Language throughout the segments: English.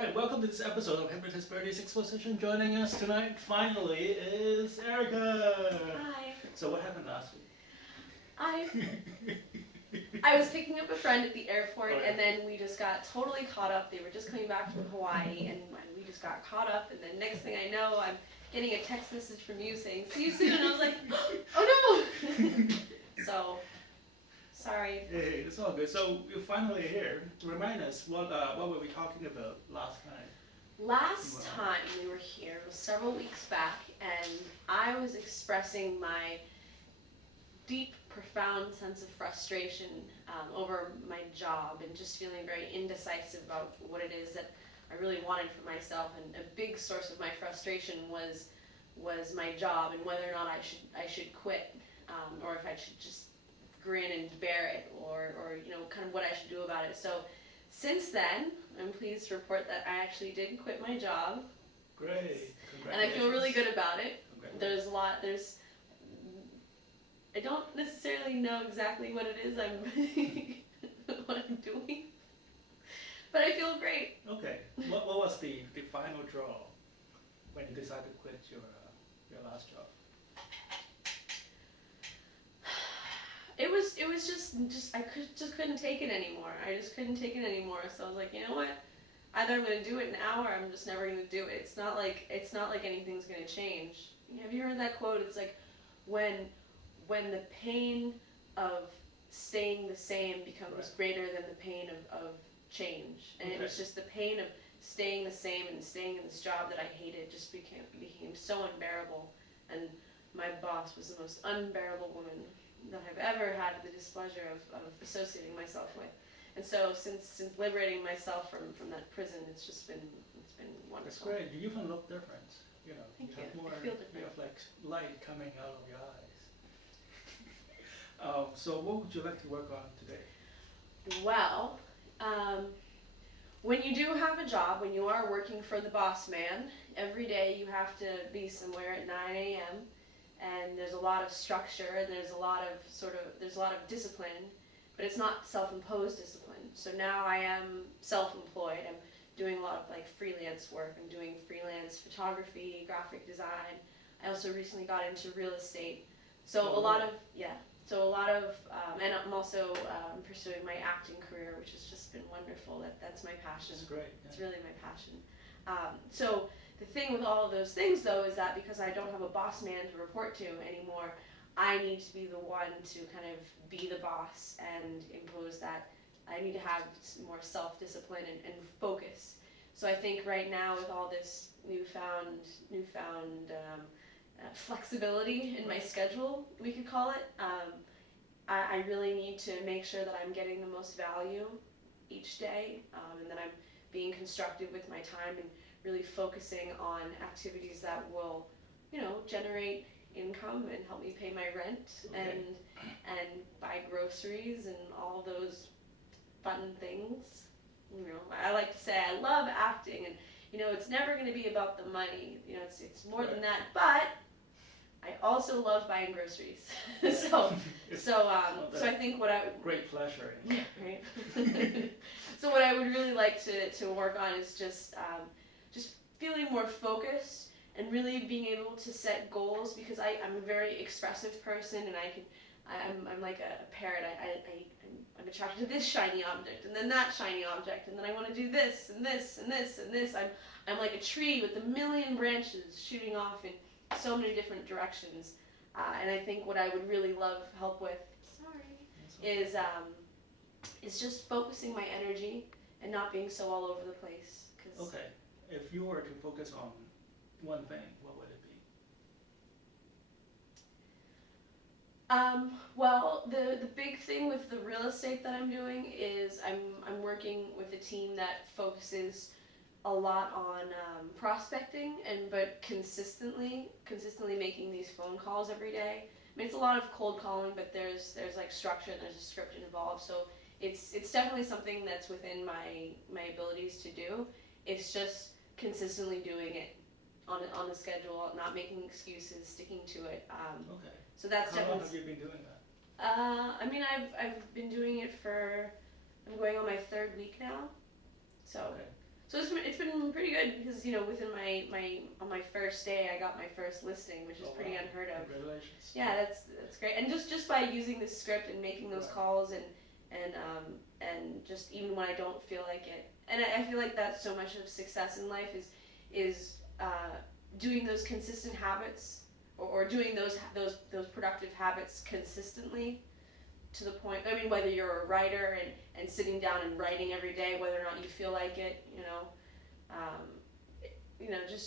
Alright, welcome to this episode of Hypnotist Exposition. Joining us tonight, finally, is Erica! Hi. So what happened last week? I was picking up a friend at the airport, Oh, yeah. and then we just got totally caught up. They were just coming back from Hawaii, and we just got caught up, and then next thing I know, I'm getting a text message from you saying, "See you soon," and I was like, "Oh no!" So, sorry. Hey, it's all good. So you're finally here. Remind us, what were we talking about last time? Last time we were here was several weeks back, and I was expressing my deep, profound sense of frustration over my job and just feeling very indecisive about what it is that I really wanted for myself. And a big source of my frustration was my job and whether or not I should quit, or if I should just grin and bear it, or you know, kind of what I should do about it. So since then, I'm pleased to report that I actually did quit my job. Great. And I feel really good about it. Congratulations. I don't necessarily know exactly what it is what I'm doing, but I feel great. Okay. What was the final draw when you decided to quit your last job? It was just I couldn't take it anymore. I just couldn't take it anymore. So I was like, you know what? Either I'm gonna do it now, or I'm just never gonna do it. It's not like anything's gonna change. Have you heard that quote? It's like when the pain of staying the same becomes greater than the pain of change. And it was just the pain of staying the same and staying in this job that I hated just became so unbearable. And my boss was the most unbearable woman that I've ever had the displeasure of associating myself with. And so since liberating myself from that prison, it's been wonderful. That's great. You even look different. You know, Thank you. have more, I feel different. you have like light coming out of your eyes. So what would you like to work on today? Well, when you do have a job, when you are working for the boss man, every day you have to be somewhere at 9 a.m. and there's a lot of structure, and there's a lot of discipline, but it's not self-imposed discipline. So now I am self-employed. I'm doing a lot of like freelance work. I'm doing freelance photography, graphic design. I also recently got into real estate. So and I'm also pursuing my acting career, which has just been wonderful. That's my passion. That's great. Yeah. It's really my passion. So the thing with all of those things, though, is that because I don't have a boss man to report to anymore, I need to be the one to kind of be the boss and impose that. I need to have more self-discipline and focus. So I think right now, with all this newfound flexibility in my schedule, we could call it, I really need to make sure that I'm getting the most value each day, and that I'm being constructive with my time and really focusing on activities that will, you know, generate income and help me pay my rent and buy groceries and all those fun things. You know, I like to say I love acting, and you know, it's never going to be about the money. You know, it's more than that. But I also love buying groceries. so I think what I great pleasure. Yeah, right. So what I would really like to work on is just feeling more focused and really being able to set goals, because I'm a very expressive person, and I'm like a parrot. I'm attracted to this shiny object and then that shiny object, and then I want to do this and this and this and this. I'm like a tree with a million branches shooting off in so many different directions, and I think what I would really love help with is just focusing my energy and not being so all over the place. Okay, if you were to focus on one thing, what would it be? Well, the big thing with the real estate that I'm doing is I'm working with a team that focuses a lot on prospecting, but consistently making these phone calls every day. I mean, it's a lot of cold calling, but there's like structure and there's a script involved. So it's definitely something that's within my abilities to do. It's just consistently doing it on the schedule, not making excuses, sticking to it. Okay. So that's How long definitely. have you been doing that? I mean, I've been doing it I'm going on my 3rd week now. So Okay. it's been pretty good because within on my first day I got my first listing, which is pretty unheard of. Congratulations. Yeah, that's great. And just by using this script and making those calls and just even when I don't feel like it, and I feel like that's so much of success in life is doing those consistent habits or doing those productive habits consistently. To the point, I mean, whether you're a writer and sitting down and writing every day, whether or not you feel like it,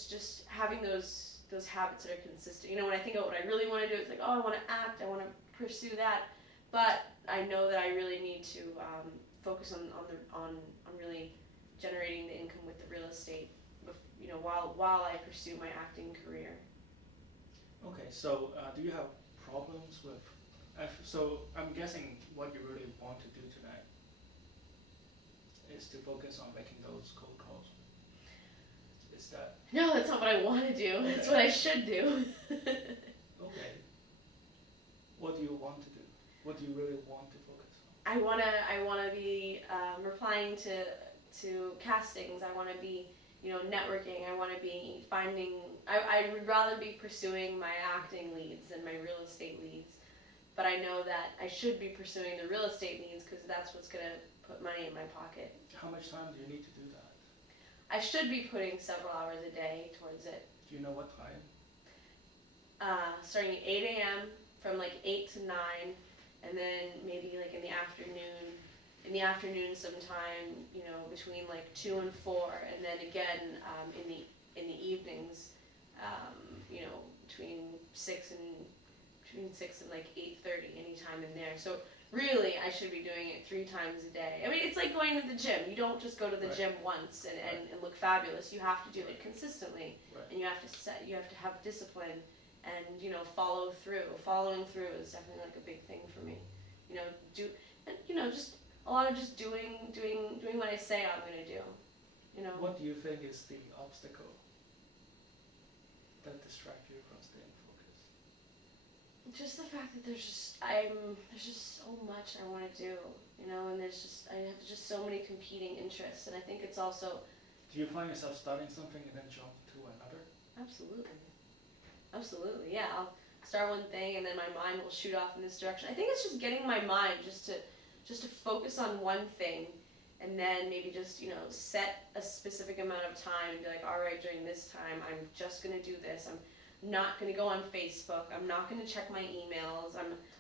just having those habits that are consistent. When I think about what I really want to do, it's like, oh, I want to act, I want to pursue that, but I know that I really need to focus on really generating the income with the real estate, while I pursue my acting career. Okay, so do you have problems with? So I'm guessing what you really want to do tonight is to focus on making those cold calls. Is that? No, that's not what I want to do. That's what I should do. Okay. What do you want to do? What do you really want to focus on? I wanna be replying to castings. I wanna be networking. I wanna be finding. I would rather be pursuing my acting leads than my real estate leads. But I know that I should be pursuing the real estate needs because that's what's going to put money in my pocket. How much time do you need to do that? I should be putting several hours a day towards it. Do you know what time? Starting at 8 a.m. from like 8 to 9, and then maybe like in the afternoon sometime, between like 2 and 4, and then again in the evenings, between 6 and like 8:30, anytime in there. So really, I should be doing it 3 times a day. I mean, it's like going to the gym. You don't just go to the gym once and look fabulous. You have to do it consistently, and you have to have discipline, and follow through. Following through is definitely like a big thing for me. Just a lot of just doing what I say I'm going to do. What do you think is the obstacle that distracts you from staying focused? Just the fact that there's just so much I want to do, and I have just so many competing interests, and I think it's also. Do you find yourself starting something and then jump to another? Absolutely, yeah. I'll start one thing and then my mind will shoot off in this direction. I think it's just getting my mind just to focus on one thing, and then maybe just set a specific amount of time and be like, all right, during this time I'm just gonna do this. I'm not going to go on Facebook. I'm not going to check my emails.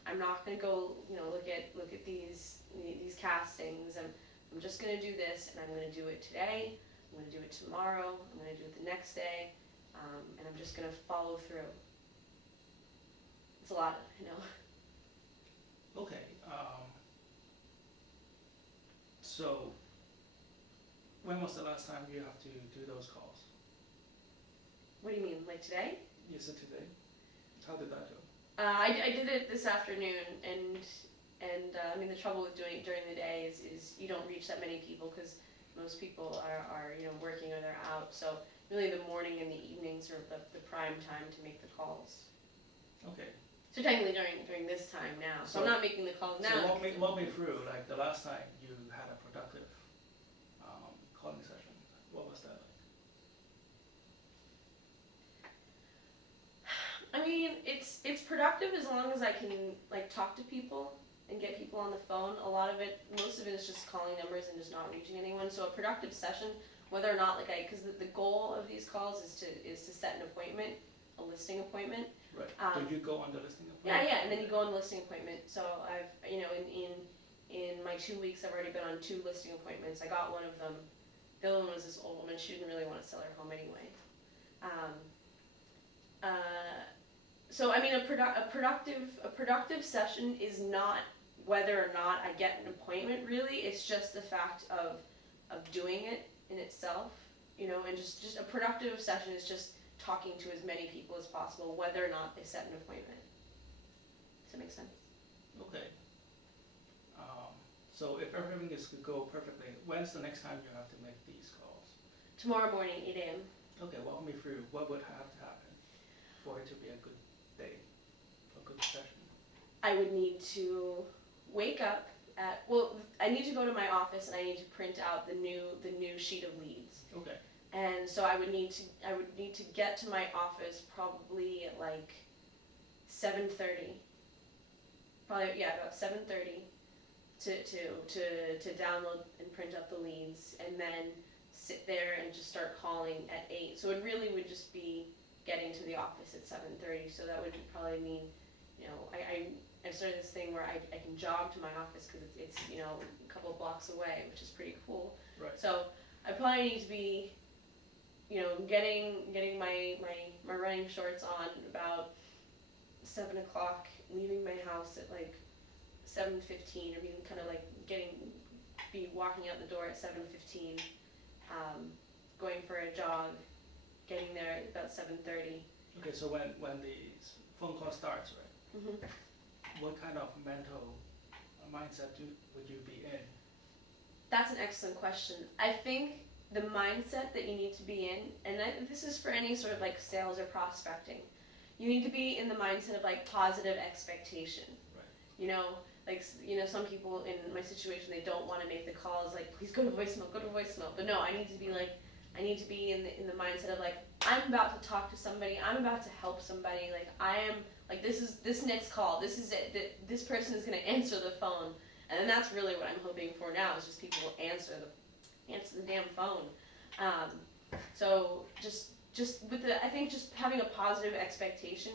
I'm not going to go look at these castings. I'm just going to do this, and I'm going to do it today. I'm going to do it tomorrow. I'm going to do it the next day, and I'm just going to follow through. It's a lot, Okay. So when was the last time you have to do those calls? What do you mean, like today? Yes, today. How did that go? I did it this afternoon, and I mean the trouble with doing it during the day is you don't reach that many people because most people are working or they're out. So really the morning and the evenings are the prime time to make the calls. Okay. So technically during this time now. So I'm not making the calls now. So walk me through like the last time you had a productive calling session. What was that like? I mean, it's productive as long as I can talk to people and get people on the phone. Most of it is just calling numbers and just not reaching anyone. So a productive session, whether or not because the goal of these calls is to set an appointment, a listing appointment. Right. Did you go on the listing appointment? Yeah, and then you go on the listing appointment. So I've in my 2 weeks I've already been on 2 listing appointments. I got one of them. The other one was this old woman. She didn't really want to sell her home anyway. So I mean, a productive session is not whether or not I get an appointment. Really, it's just the fact of doing it in itself, and just a productive session is just talking to as many people as possible, whether or not they set an appointment. Does that make sense? Okay. So if everything is to go perfectly, when's the next time you have to make these calls? Tomorrow morning, 8 a.m. Okay, walk me through what would have to happen for it to be a good day, a good session. I would need to wake up I need to go to my office and I need to print out the new sheet of leads. Okay. so I would need to get to my office probably at like 7:30. Probably, yeah, about 7:30 to download and print out the leads, and then sit there and just start calling at 8. So it really would just be getting to the office at 7:30. So that would probably mean, you know, I started this thing where I can jog to my office because it's, you know, a couple of blocks away, which is pretty cool. Right. So I probably need to be, you know, getting my running shorts on about 7 o'clock, leaving my house at like 7:15, or being kind of like be walking out the door at 7:15, going for a jog, getting there at about 7:30. Okay, so when the phone call starts, right? Mm-hmm. What kind of mental mindset would you be in? That's an excellent question. I think the mindset that you need to be in, and this is for any sort of like sales or prospecting, you need to be in the mindset of like positive expectation. Right. You know, like, you know, some people in my situation, they don't want to make the calls like, please go to voicemail. But no, I need to be in the mindset of like, I'm about to talk to somebody, I'm about to help somebody, like I am, like this next call, this is it, this person is going to answer the phone. And then that's really what I'm hoping for now, is just people will answer the damn phone. So just with I think just having a positive expectation.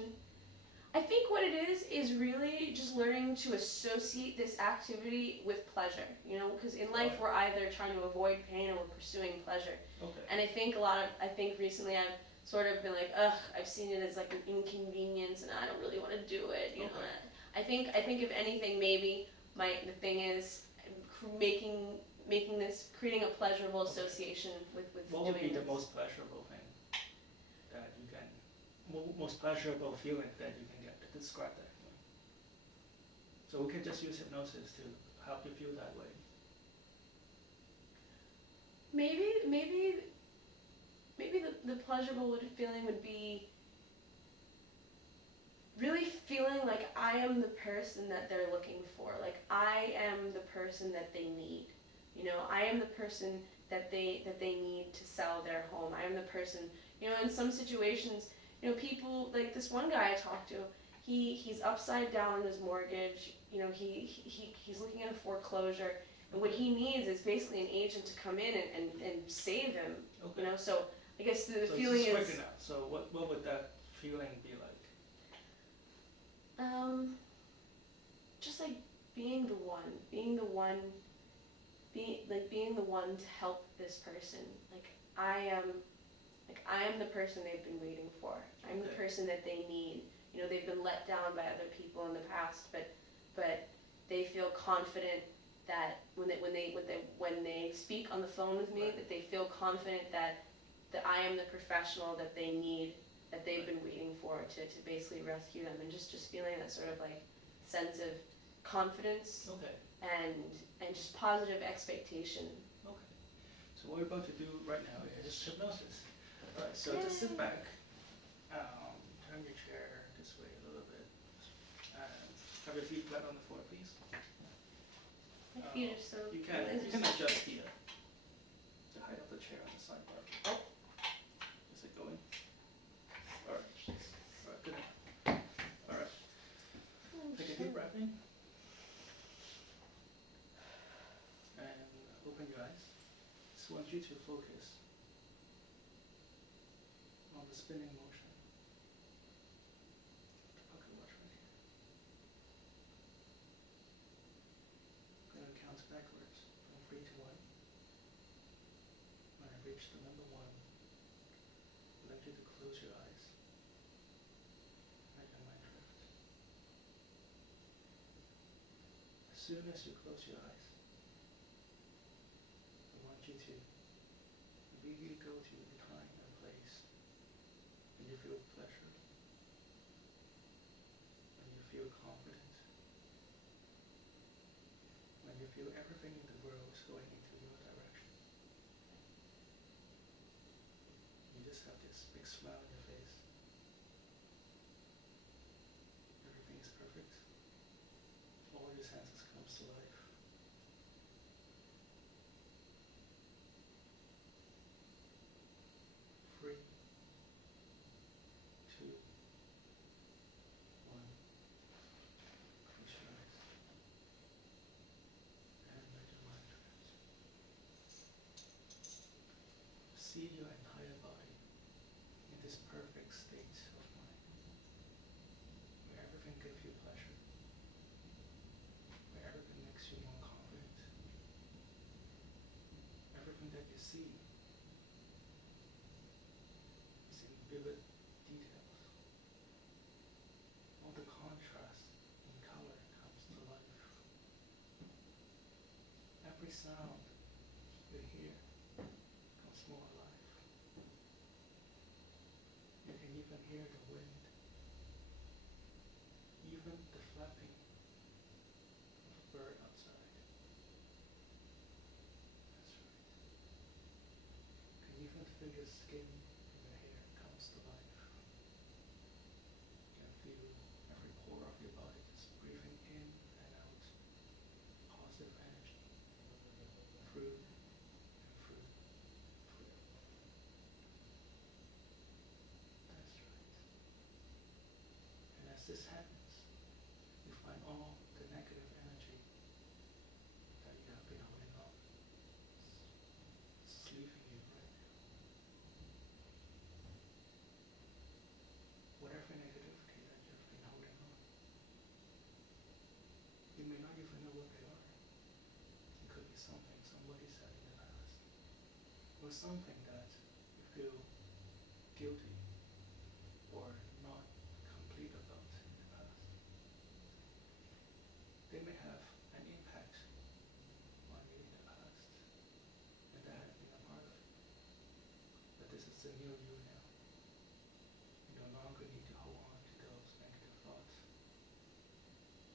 I think what it is really just learning to associate this activity with pleasure, you know, because in life we're either trying to avoid pain or we're pursuing pleasure. Okay. And I think recently I've sort of been like, I've seen it as like an inconvenience and I don't really want to do it, you know. I think if anything, maybe the thing is creating a pleasurable association with what doing would be this. the most pleasurable thing that you can, most pleasurable feeling that you can get to describe that feeling? So we can just use hypnosis to help you feel that way. Maybe the pleasurable feeling would be really feeling like I am the person that they're looking for. Like I am the person that they need. You know, I am the person that they need to sell their home. I am the person, you know, in some situations, you know, people, like this one guy I talked to, he's upside down on his mortgage, you know, he's looking at a foreclosure, and what he needs is basically an agent to come in and save him. Okay. You know, so I guess the so feeling it's is quick enough. So what would that feeling be like? Just like being the one to help this person. Like I am the person they've been waiting for. I'm the person that they need. You know, they've been let down by other people in the past, but they feel confident that when they speak on the phone with me, that they feel confident that I am the professional that they need, that they've been waiting for to basically rescue them, and just feeling that sort of like sense of confidence. Okay. And just positive expectation. Okay. So what we're about to do right now is hypnosis. Alright, so just sit back, turn your chair this way a little bit, and have your feet flat on the floor, please. My feet are so. You can adjust the height of the chair on the sidebar. Oh, is it going? Alright, good enough. Alright, take a deep breath in. And open your eyes. Just want you to focus on the spinning motion. The pocket watch right here. I'm going to count backwards from 3 to 1. When I reach the number 1, I'd like you to close your eyes. Let your mind drift. As soon as you close your eyes, I want you to really go to the time and place when you feel pleasure, when you feel confident, when you feel everything in the world is going into your direction. You just have this big smile on your face. Everything is perfect. All your senses comes to life. see your entire body in this perfect state of mind, where everything gives you pleasure, where everything makes you more confident. Everything that you see is in vivid details. All the contrast in color comes to life. Every sound you hear comes more alive. You can even hear the wind, even the flapping of a bird outside. That's right. You can even feel your skin in your hair comes to life. You can feel every pore of your body just breathing in and out positive energy through and through. That's right. And as this happens, you find all the negative energy that you have been holding on. It's leaving you right now. Whatever negativity that you have been holding on, you may not even know what they are. It could be something somebody said in the past, or something that you feel guilty or not complete about in the past. They may have an impact on you in the past, and that has been a part of it. But this is the new you now. You no longer need to hold on to those negative thoughts.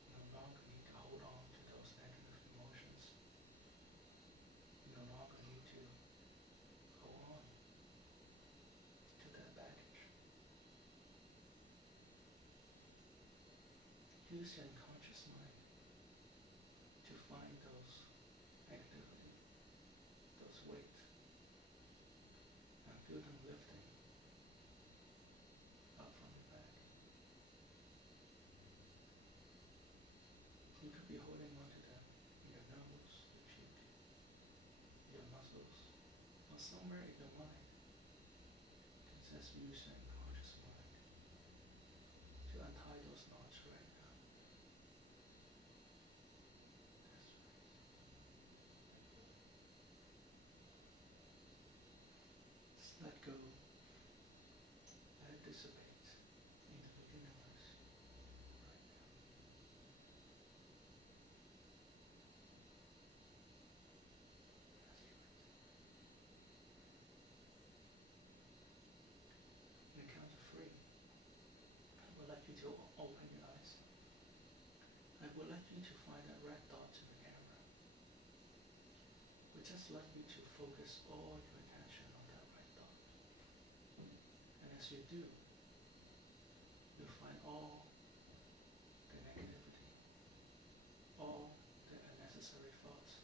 You no longer need to hold on to those negative emotions. You no longer need to hold on to that baggage. Use your unconscious mind to find those negativity, those weight, and feel them lifting up from your back. You could be holding on to them in your nose, your cheek, your muscles, or somewhere in your mind. Just use your unconscious mind to untie those knots right now. That's right. Just let go. Let it dissipate into the universe right now. That's right. On the count of 3, I would like you to open your eyes. I would like you to find that red dot in the camera. We'd just like you to focus all your attention on that red dot. And as you do, you'll find all the negativity, all the unnecessary thoughts,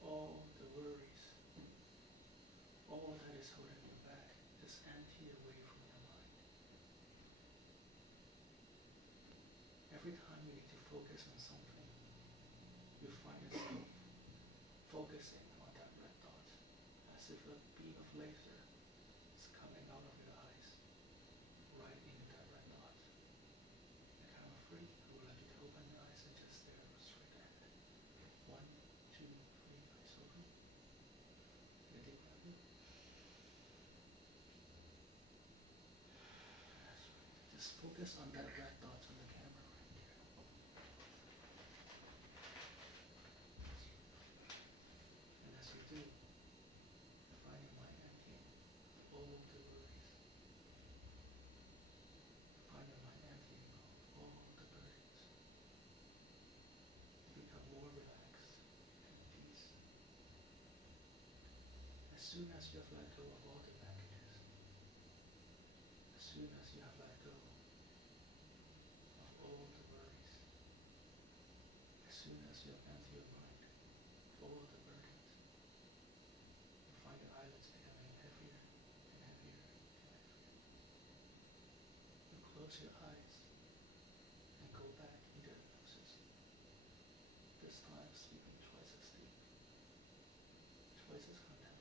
all the worries, all that is holding you back, just empty away from your mind. Every time you need to focus on something, you find yourself focusing on that red dot, as if a beam of laser is coming out of your eyes, right into that red dot. The count of 3, I would like you to open your eyes and just stare straight ahead. 1, 2, 3, eyes open. Take a deep breath in. That's right. Just focus on that red dot on the camera right there. And as you do, find your mind emptying of all the worries. Find your mind emptying of all the burdens. You become more relaxed and at peace. As soon as you have let go of all the baggages, as soon as you have let go of all the worries, as soon as you have emptied your mind of all the burdens, you find your eyelids becoming heavier and heavier and heavier. You close your eyes and go back into hypnosis. This time sleeping twice as deep, twice as content,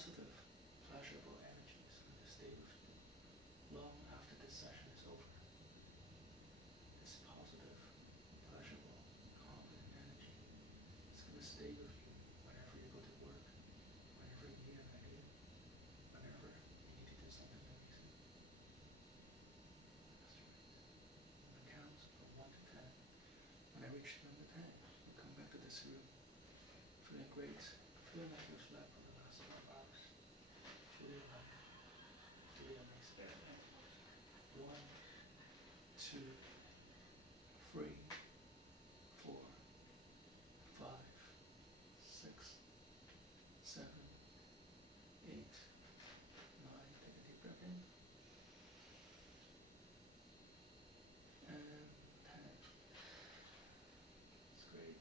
positive, pleasurable energy is going to stay with you long after this session is over. This positive, pleasurable, confident energy is going to stay with you whenever you go to work, whenever you need an idea, whenever you need to do something amazing. That's right. On the count from 1 to 10, when I reach number 10, you come back to this room, feeling great, feeling like you've slept for the last 12 hours, feeling like doing amazing. 1, 2, 3, 4, 5, 6, 7, 8, 9. Take a deep breath in. And 10. That's great.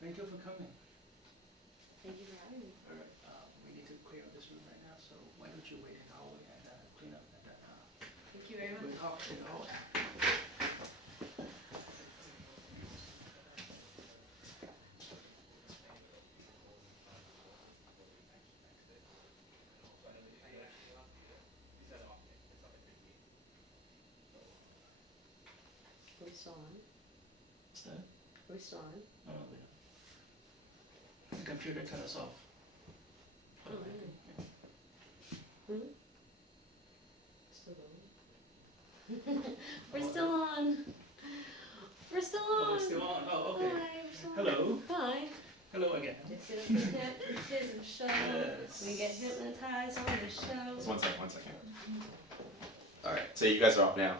Thank you for coming. Thank you for having me. All right, we need to clear up this room right now, so why don't you wait in the hallway and clean up and then Thank you very much. we'll talk in the hallway. Are we still on? What's that? Are we still on? No, no, we don't. The computer cut us off. Oh, really? Hmm? Still going? We're still on. We're still on. Oh, it's still on. Oh, okay. Hi, we're still on. Hello. Hi. Hello again. It's a hypnotism show. Yes. We get hypnotized on the show. Just 1 second, 1 second. All right. So you guys are off now.